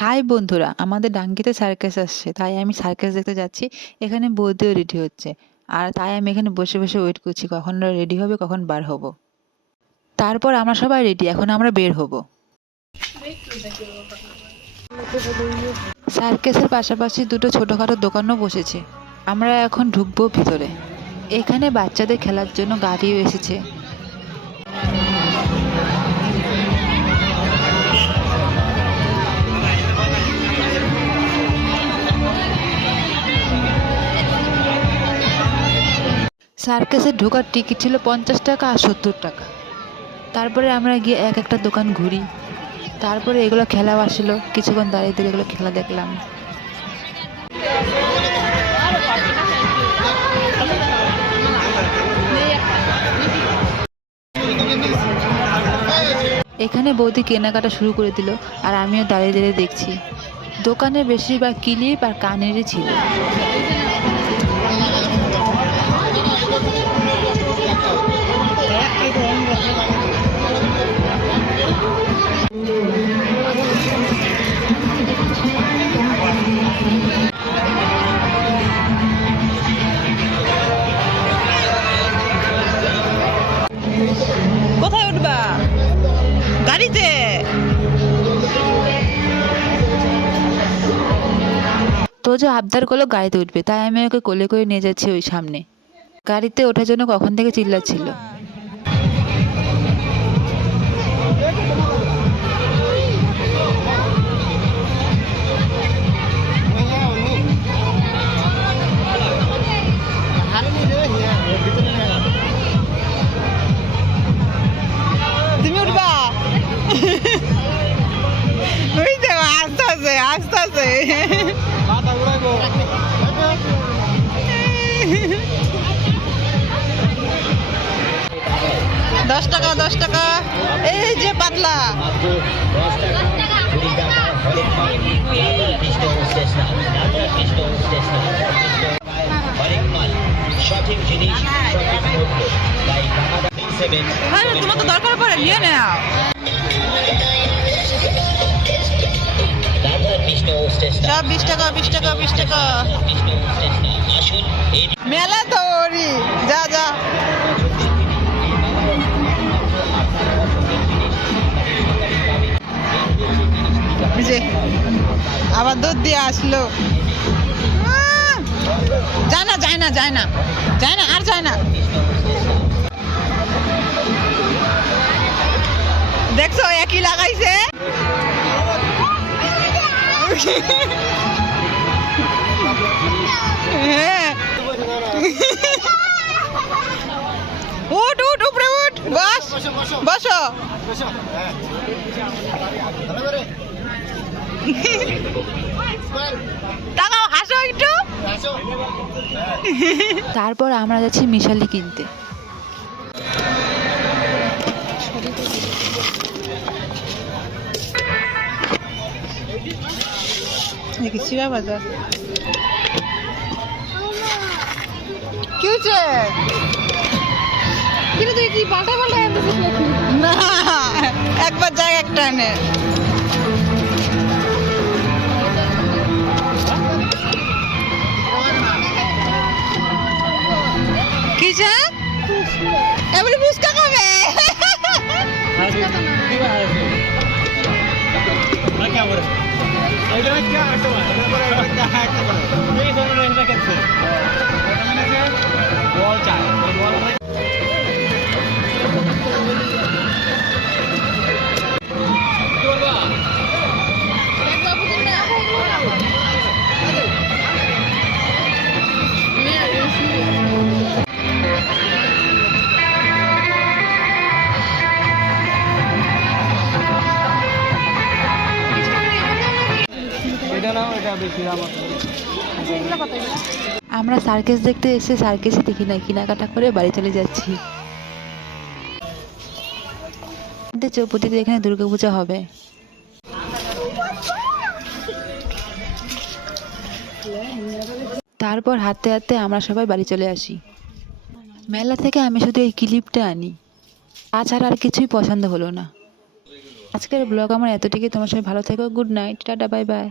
High বন্ধুরা, আমাদের ডাঙ্গিতে circus আসছে, তাই আমি সার্কাস দেখতে যাচ্ছি। এখানে বৌদিও রেডি হচ্ছে, আর তাই আমি এখানে বসে বসে ওয়েট করছি কখন রেডি হবে, কখন বার হব। তারপর আমরা সবাই রেডি, এখন আমরা বের হব। সার্কাসের পাশাপাশি দুটো ছোটখাটো দোকানও বসেছে। আমরা এখন ঢুকবো ভিতরে। এখানে বাচ্চাদের খেলার জন্য গাড়িও এসেছে। সার্কাসে ঢোকার টিকিট ছিল 50 টাকা আর 70 টাকা। তারপরে আমরা গিয়ে এক একটা দোকান ঘুরি। তারপরে এগুলো খেলাও আসলো, কিছুক্ষণ দাঁড়িয়ে দাঁড়িয়ে এগুলো খেলা দেখলাম। এখানে বৌদি কেনাকাটা শুরু করে দিল, আর আমিও দাঁড়িয়ে দাঁড়িয়ে দেখছি। দোকানে বেশিরভাগ ক্লিপ আর কানেরই ছিল। কোথায় উঠবা? গাড়িতে। তো যে আবদার করলো গাড়িতে উঠবে, তাই আমি ওকে কোলে করে নিয়ে যাচ্ছি ওই সামনে। গাড়িতে ওঠার জন্য কখন থেকে চিল্লাচ্ছিল। তুমি উঠবা? ওই দেখো আসতেছে আসতেছে। 10 টাকা 10 টাকা। এই যে পাতলা। সঠিক জিনিস সঠিক মূল্য, তাই হ্যাঁ, তোমার তো দরকার পড়ে, নিয়ে নাও। সব 20 টাকা 20 টাকা 20 টাকা। মেলা তো ওরি, যা যা। যে আবার দুধ দিয়ে আসলো। যায় না যায় না যায় না যায় না আর যায় না। দেখছো একই লাগাইছে। হ্যাঁ, উঠ উঠ উপরে উঠ, বস বসো। তাকাও, হাসো একটু। তারপর আমরা যাচ্ছি মিশালি কিনতে। শিবা বাজার কি হচ্ছে? কিন্তু তুই কি পাল্টা পাল্টা আনতেছিস নাকি? না, একবার যাক একটা এনে। কিসে? এবারে ফুচকা খাবে। আমরা সার্কাস দেখতে এসে সার্কাসে দেখি না, কেনাকাটা করে বাড়ি চলে যাচ্ছি। আমাদের চৌপতিতে এখানে দুর্গাপূজা হবে। তারপর হাঁটতে হাঁটতে আমরা সবাই বাড়ি চলে আসি। মেলা থেকে আমি শুধু এই ক্লিপটা আনি, তাছাড়া আর কিছুই পছন্দ হলো না। আজকের ব্লগ আমার এতটুকুই। তোমার সবাই ভালো থেকো। Good night, tata, bye bye.